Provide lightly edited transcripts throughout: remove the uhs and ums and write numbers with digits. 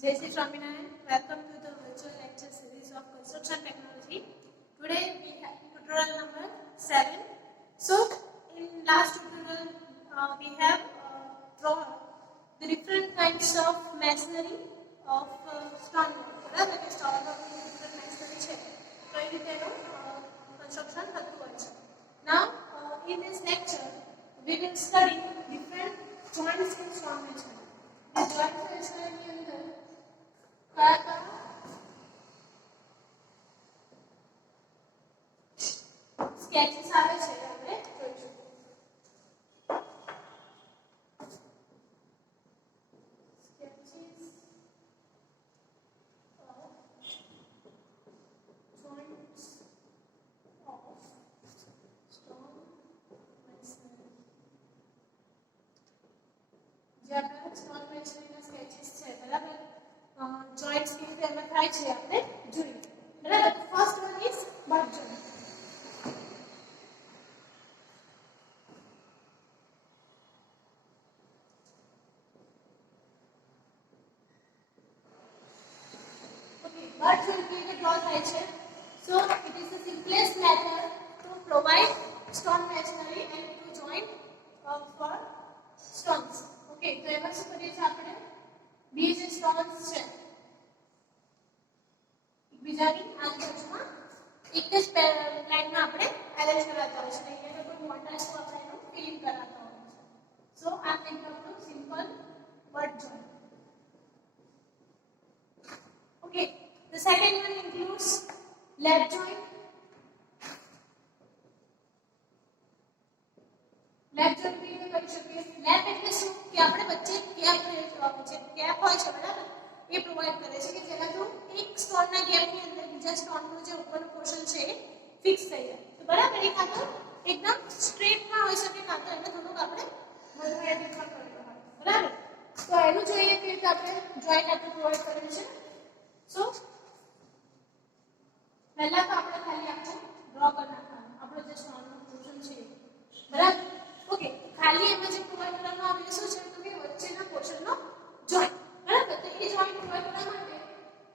Jai Shri Swaminarayan. Welcome to the virtual lecture series of construction technology. Today we have tutorial number 7. So in last tutorial we have drawn the different kinds of masonry of stone wall. બરાબર કે stone wall ની different masonry છે. કઈ રીતે એનું construction થતું હોય છે. Now in this lecture we will study different joints in stone masonry. The joint masonry ની અંદર કયા sketches આવે છે આપણે જોઈશું. સ્ટોન મેસનરીના સ્કેચીસ છે બરાબર જોઈન્ટ્સ કેવી રીતે એમાં થાય છે આપણે જોઈએ બરાબર તો first one is butt joint okay butt joint કેવી રીતે ડ્રો થાય છે so it is the simplest method to provide stone masonry and to joint for stones. Okay, તો એમાં શું કરીએ છીએ આપણે બે જે સ્ટોન્સ છે એકબીજાની આજુબાજુમાં એક જ લાઈનમાં આપણે એરેન્જ કરાવતા હોય છે અહીંયા કોઈ મોટા છે આપણે એનું ફિલિંગ કરાવતા હોય છે સો આ એક આપણું simple butt joint. Okay, the second one includes lap joint. Lap joint કેવી રીતે કરી શકીએ લેપ એટલે શું કે આપણે વચ્ચે ગેપ હોય છે બરાબર એ પ્રોવાઇડ કરે છે કે જેના થ્રુ એક સ્ટોનના ગેપની અંદર બીજા સ્ટોનનું જે ઉપરનું પોર્શન છે એ ફિક્સ થઈ જાય તો બરાબર એ કાં તો એકદમ સ્ટ્રેટમાં હોઈ શકે કાં તો એને થોડુંક આપણે વધુ એડિટ પણ કરવું હોય બરાબર તો એનું જોઈએ કે રીતે આપણે જોઈન્ટ આપણે પ્રોવાઇડ કરેલ છે સો પહેલા તો આપણે ખાલી આપણે ડ્રો કરી નાખવાનું આપણો જે સ્ટોનનું પોર્શન છે બરાબર ઓકે ખાલી એમાં જે પ્રોવાઇડ કરવામાં આવ્યું શું છે તો કે વચ્ચેના પોર્શનનો જોઈન્ટ બરાબર તો એ જોઈન્ટ પ્રોવાઇડ કરવા માટે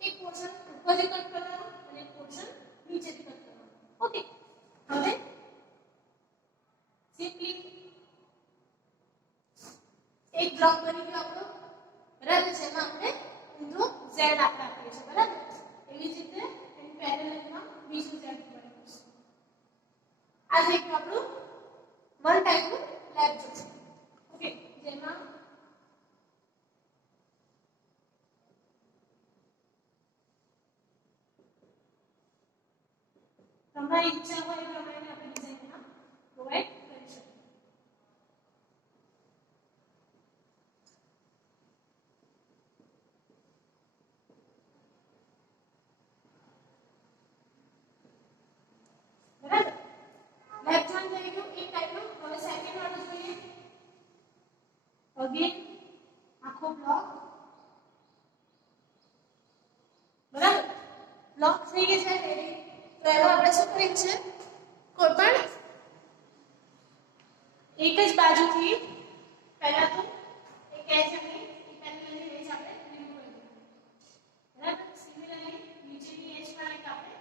એક પોર્શન ઉપરથી કટ કરવાનું અને એક પોર્શન નીચેથી કટ કરવાનું ઓકે હવે સિમ્પલી એક બ્લોક બની ગયો આપણો બરાબર જેમાં આપણે ઊંધો z આપણે આપીએ છીએ બરાબર એવી જ રીતે એની પેરેલલમાં બીજું z પ્રોવાઇડ કરીશું આ જ એક આપણું one type of lap joint. Okay, જેમાં તમારી ઈચ્છા હોય એ પ્રમાણે આપણે ડિઝાઇનમાં પ્રોવાઇડ કરી શકીએ. બરાબર લેપ જોઈન્ટ થઈ ગયું એક ટાઈપનું હવે સેકન્ડ વાળું જોઈએ અગેન આખો બ્લોક બરાબર બ્લોક થઈ ગઈ છે રેડી તો એમાં આપણે શું કરીએ છીએ કોઈ પણ એક જ બાજુથી પહેલા તો એક એજ અને એક પેરેલલની એજ આપણે રિમૂવ કરી દઈએ બરાબર સિમિલરલી નીચેની એજ પણ એક આપણે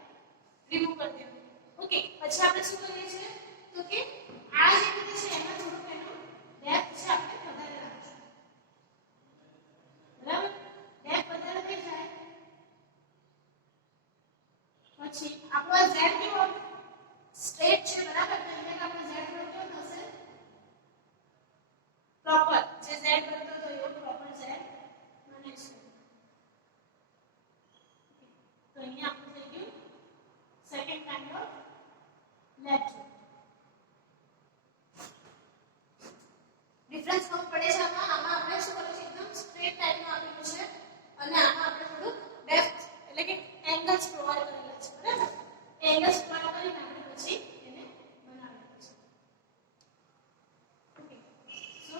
રિમૂવ કરી દઈએ ઓકે પછી આપણે શું કરીએ છીએ તો કે આ જે રીતે છે એમાં થોડુંક એનો ડેપ્થ છે આપણે વધારે રાખીશું બરાબર ડેપ્થ વધારે થઈ જાય પછી આપણો z કેવો સ્ટ્રેટ છે બરાબર તો અહીંયા આપણો z કેવો થશે પ્રોપર જે z બનતો હતો એવો પ્રોપર z બને છે તો અહીંયા આપણું થઈ ગયું second kind of lap joint. Difference ખબર પડે છે આમાં આપણે શું કર્યું છે એકદમ સ્ટ્રેટ ટાઈપનું આપેલું છે અને આમાં આપણે થોડું ડેપ્થ એટલે કે એંગલ્સ પ્રોવાઇડ કરેલા છે બરાબર એંગલ્સ પ્રોવાઇડ કરીને આપણે પછી એને બનાવેલા છે okay so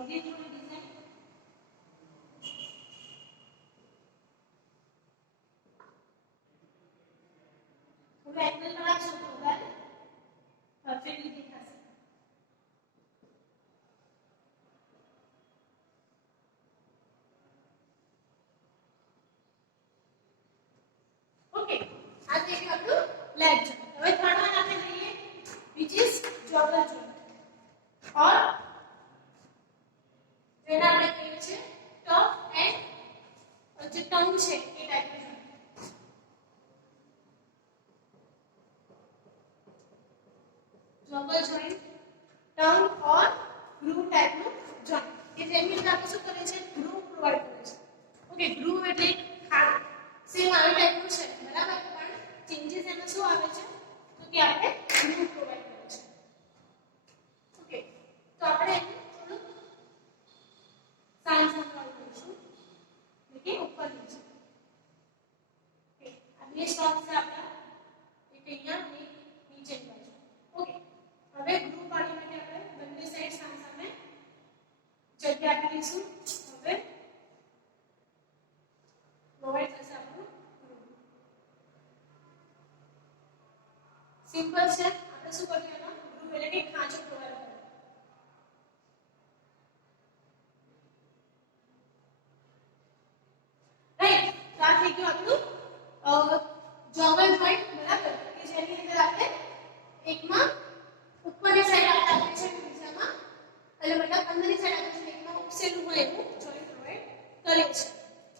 again you design હવે એંગલ બનાવશો તો વધારે પરફેક્ટલી દેખાશે લેગ જોઈન્ટ. હવે થર્ડ વન આપણે લઈએ which is jogger joint or જેને આપણે કહીએ છીએ ટફ એન્ડ જે ટંગ છે એ ટાઈપનું jogger joint, tongue or groove ટાઈપનું joint કે જેની અંદર આપણે શું કરીએ છીએ groove પ્રોવાઈડ કરીએ છીએ. ઓકે, groove એટલે ખાડો સેમ આવી ટાઈપનું છે બરાબર, પણ ચેન્જીસ એમાં શું આવે છે તો કે આપણે groove પ્રોવાઈડ કરીએ છીએ. ઓકે, તો આપણે થોડું સાંભળવાનું કરીશું કે ઉપર નીચે. ઓકે, આ બે સ્ટોક છે આપણા એક અહીંયા અને નીચે બાજુ. ઓકે, હવે ગ્રુપ પાડવા માટે આપણે બંને સાઈડ સામે જગ્યા આપી દઈશું. હવે પ્રોવાઈડ થશે આપણું ગ્રુપ. સિમ્પલ છે, આપણે શું કરીએ એમાં ગ્રુપ એટલે કે ખાંચો પ્રોવાઈડ કરીએ. રાઈટ, તો આ થઈ ગયું આપણું જોગર જોઈન્ટ બરાબર, કે જેની અંદર આપણે એકમાં ઉપરની સાઈડ આપીએ છીએ બીજામાં એટલે મતલબ અંદરની સાઈડ આપીએ છીએ એકમાં ઉપસેલું હોય એવું જોઈન્ટ પ્રોવાઈડ કરીએ છીએ.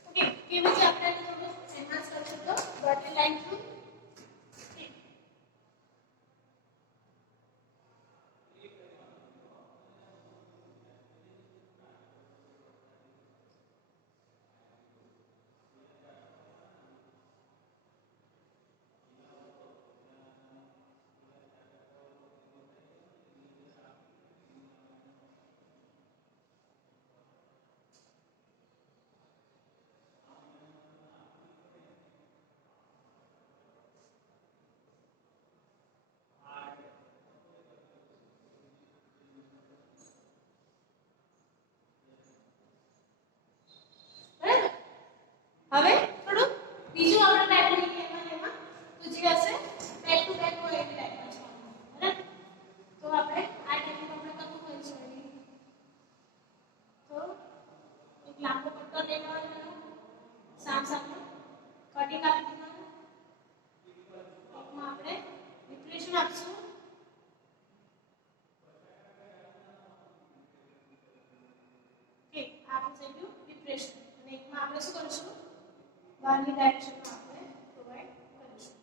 ઓકે, કેવી રીતે આપણે થોડું એન્હાન્સ કરશું તો ડોટેડ લાઈન થ્રુ હવે થોડું બીજું આપણે ટાઈપ લઈએ એમાં તો જે હશે બેક ટુ બેક હોય એ ટાઈપમાં છે બરાબર. તો આપણે આ ટાઈપનું આપણે કશું કરીશું તો એક લાંબો પટ્ટો લેવાનો સામસામનો કટિંગ આપી દેવાનું. એકમાં આપણે ડિપ્રેશન આપશું. ઓકે, આપણું થઈ ગયું ડિપ્રેશન અને એકમાં આપણે શું કરીશું બહારની ડાયરેક્શનમાં આપણે પ્રોવાઈડ કરીશું.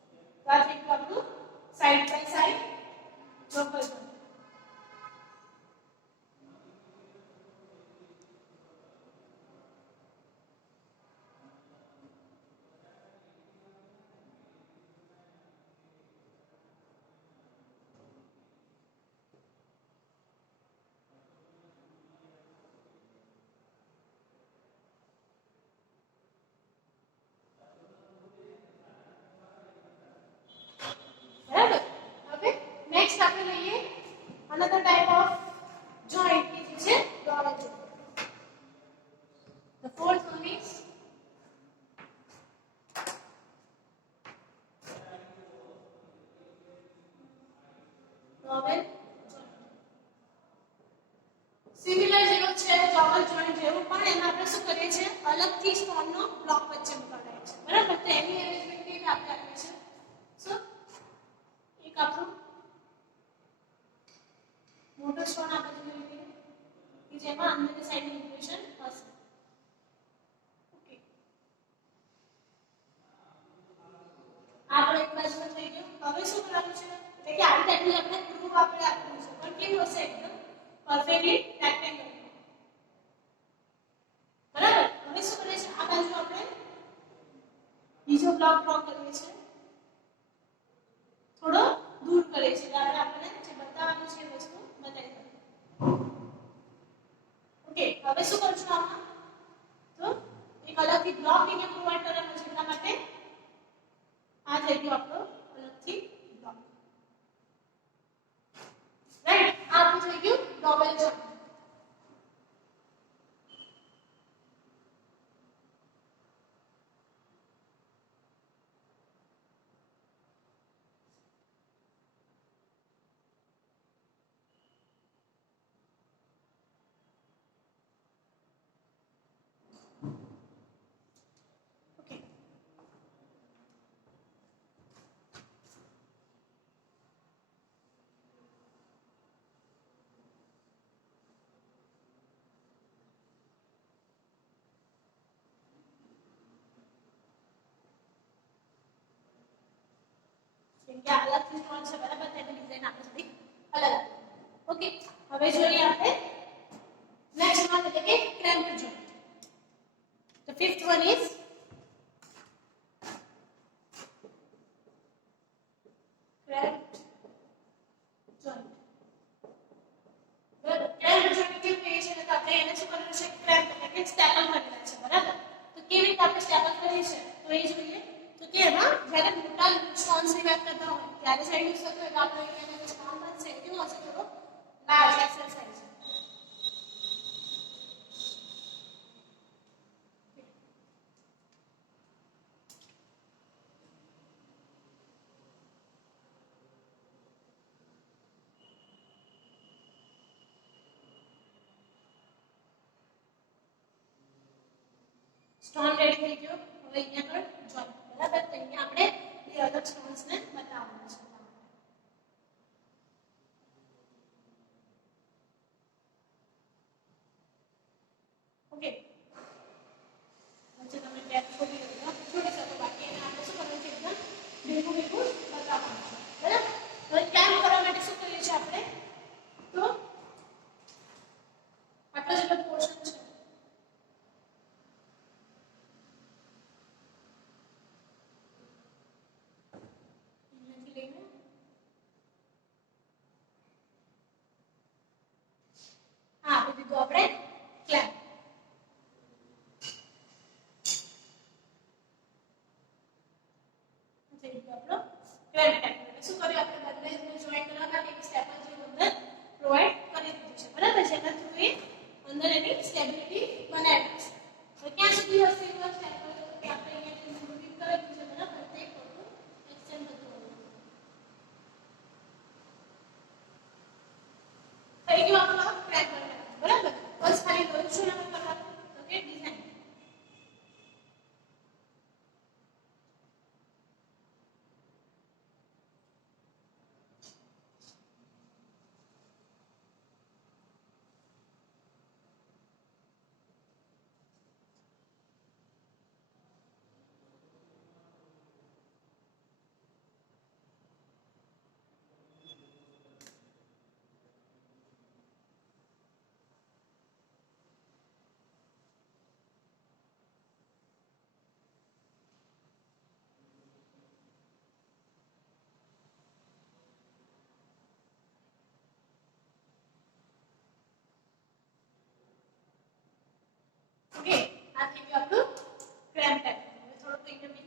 તો આ થઈ ગયું આપણું side by side jogger joint. બરાબર, હવે નેક્સ્ટ આપણે લઈએ another type of joint કે જે છે ડોવેલ joint. The fourth one is ડોવેલ joint. Similar જેવું છે ડોવેલ joint જેવું, પણ એમાં આપણે શું કરીએ છીએ અલગથી સ્ટોનનો બ્લોક વચ્ચે મૂકવાના છે બરાબર. તો એની અરેન્જમેન્ટ કેવી આપણે આપીએ છીએ સો એક આપણું મોટો સ્ટોન આપણે જોઈએ કે જેમાં અંદરની સાઈડની ઇન્ક્લુઝન હશે. ઓકે, આપણે એક બાજુમાં થઈ ગયું. હવે શું કરવાનું છે એટલે કે આવી ટાઈપનું આપણે ગ્રુપ આપણે આપવાનું છે પણ કેવું હશે એકદમ પરફેક્ટલી રેક્ટેંગલ બરાબર. હવે શું કરીએ છીએ આ બાજુ આપણે બીજો બ્લોક ડ્રો કરીએ છીએ, થોડો દૂર કરીએ છીએ એટલે આપણે જે બતાવવાનું છે એ વસ્તુ બતાવી દઈએ. ઓકે, હવે શું કરશું આમાં તો એક અલગથી બ્લોક અહીંયા પ્રોવાઈડ કરવાનો છે એટલા માટે આ થઈ ગયો આપણો અલગથી બ્લોક. રાઈટ, આ આપણું થઈ ગયું ડોવેલ જોઈન્ટ. કેમ કે અલગથી સ્ટોન છે બરાબર તેની ડિઝાઇન આપણે થોડી અલગ આપી ઓકે હવે જોઈએ આપણે નેક્સ્ટ વન એટલે કે cramp joint the fifth one is cramped joint બરાબર ક્રેમ્પ જોઈન્ટ કેવું કહે છે તો આપણે એને શું કરેલું છે ક્રેમ્પ એટલે કે સ્ટેપલ કરેલા છે બરાબર તો કેવી રીતે આપણે સ્ટેપલ કરીએ છીએ તો એ જોઈએ તો કે એમાં જ્યારે મોટા સ્ટોન્સ રિવાઇવ કરતા હોય ત્યારે સાઈડ યુઝ થતો હોય તો આપણે એને સ્ટોન બનશે કેવું હશે થોડો large XL size stone ready થઈ ગયો હવે અહીંયા આગળ જોઈન્ટ બરાબર તો અહીંયા આપણે બે અલગ સ્ટોન્સ ને બતાવવાના છે ઓકે વચ્ચે તમે ટેપ ખોલી લો જોડે શકો બાકી એને આપણે શું કરવાનું છે એકદમ બિલકુલ બતાવવાનું છે બરાબર હવે કેમ કરવા માટે શું કરીએ છીએ આપણે તો આટલો જ બધો પોર્શન છે તો આપણે ક્લેમ્પ થઈ ગયો આપણો ક્લેમ્પ ટાઈપ એટલે શું કર્યું આપણે બંનેને જોઈન્ટ કરવા માટે એક સ્ટેપલ જે અંદર પ્રોવાઈડ કરી દીધું છે બરાબર જેના થ્રુ એ અંદર એની સ્ટેબિલિટી બનાવી છે હવે ક્યાં સુધી હશે એવા સ્ટેપલ કે આપણે અહીંયા મૂવિંગ કરી દીધું છે બરાબર તે ખોટું એક્સટેન્ડ થતું હોય થઈ ગયો આપણો ક્લેમ્પ બરાબર બસ ખાલી દોરું છું આપણે કરવાનું ઓકે ડિઝાઇન ઓકે આ થઈ ગયું આપણું ક્રેમ્પ ટાઈપ હવે થોડું પ્રીમિયમ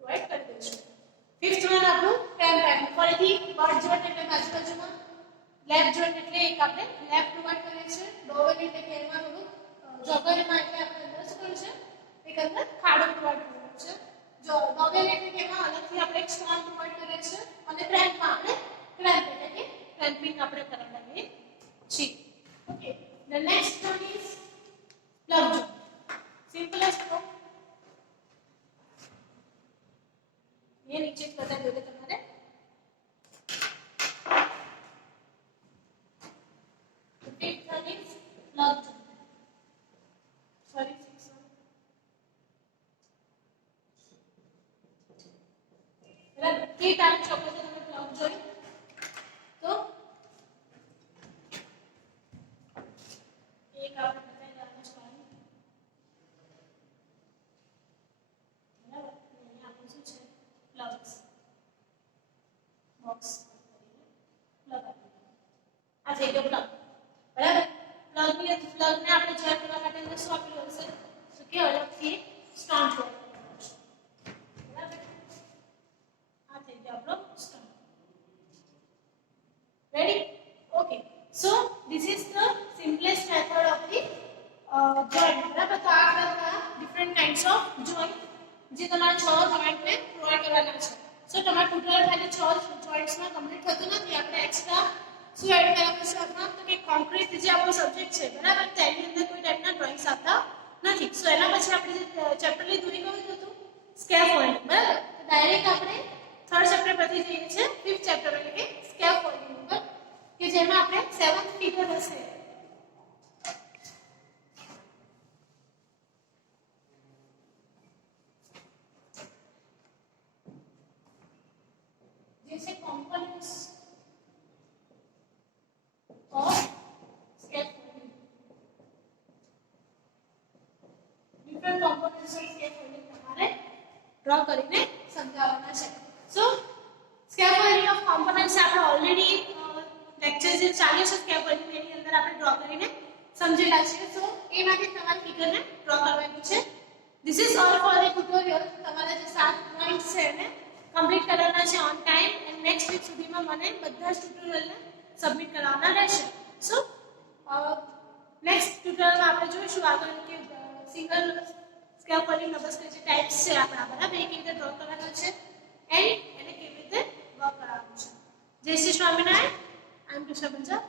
પ્રોવાઈડ કરી દઈશું ફિફ્થ વન આપણું ક્રેમ્પ ટાઈપ ફરીથી બટ જોઈન્ટ એટલે બાજુમાં લેફ્ટ જોઈન્ટ એટલે એક આપણે લેફ્ટ પ્રોવાઈડ કરીએ છીએ ડોવેલ એટલે કે એમાં થોડું જગરમાં એટલે આપણે અંદર શું કર્યું છે એક અંદર ખાડો પ્રોવાઈડ કર્યો છે જો ડોવેલ એટલે કે એમાં અલગથી આપણે એક સ્ટોન પ્રોવાઈડ કરીએ છીએ અને ક્રેમ્પમાં આપણે ક્રેમ્પ એટલે કે ક્રેમ્પિંગ આપણે કરાવીએ છીએ okay the next one is plug joint simplest form ये नीचे बता दोगे तुम्हारे fifth one is plug joint sorry sixth one बराबर के टाइप ચોક્કસ તમે પ્લગ જોઈન્ટ તો એક આપણે બતાવી દેવાનું છે બરાબર અહીંયા આપણું શું છે plugs box plug આ છે કે plug બરાબર plug ને આપણે જોઈન્ટ કરવા માટે અંદર શું આપેલું હશે તો કે અલગથી સ્ટોન બરાબર આ થઈ ગયો આપણો stone ready okay so this is the simplest method of the joint બરાબર તો આ બધા different kinds of joint જે તમારા 6 જોઈન્ટ ને પ્રોવાઈડ કરવાના છે સો તમારા ટોટલ ખાલી 6 જોઈન્ટ્સ માં કમ્પ્લીટ થતું નથી આપણે એક્સ્ટ્રા શું એડ કરાવવું છે આપણા તો કે કોન્ક્રીટ જે આપણો સબ્જેક્ટ છે બરાબર તેની અંદર કોઈ ટાઈપના ડ્રોઈંગ્સ આપતા નથી સો એના પછી આપણે જે ચેપ્ટર લીધું એ કયું હતું સ્કેફોલ્ડિંગ બરાબર તો ડાયરેક્ટ આપણે થર્ડ ચેપ્ટર પરથી જઈએ છીએ ફિફ્થ ચેપ્ટર એટલે કે સ્કેફોલ્ડિંગ ઉપર કે જેમાં આપણે 7th ફિગર હશે છે components of scaffolding. Different components of scaffolding તમારે ડ્રો કરીને સમજાવવાના છે. સો સ્કેફોલ્ડિંગ ઓફ કોમ્પોનન્ટ્સ આપણે ઓલરેડી લેક્ચર જે ચાલ્યો છે સ્કેફોલ્ડિંગ એની અંદર આપણે ડ્રો કરીને સમજેલા છે. સો એમાંથી તમારે ફિગરને ડ્રો કરવાની છે. This is all for the tutorial. તમારા જે 7 પોઈન્ટ્સ છે એને કમ્પ્લીટ કરવાના છે on time and next week સુધીમાં મને બધા જ ટ્યુટોરિયલને સબમિટ કરવાના રહેશે. સો નેક્સ્ટ ટ્યુટોરિયલમાં આપણે જોઈશું આગળ કે સિંગલ સ્કેફોલ્ડિંગ નંબર્સ કે જે ટાઇપ્સ છે આપણા બરાબર એ કેવી રીતે ડ્રો કરવાના છે એન્ડ એને કેવી રીતે વર્ક કરવાનું છે. જય શ્રી સ્વામિનારાયણ. આઈ એમ કૃષ્ણ પંજા.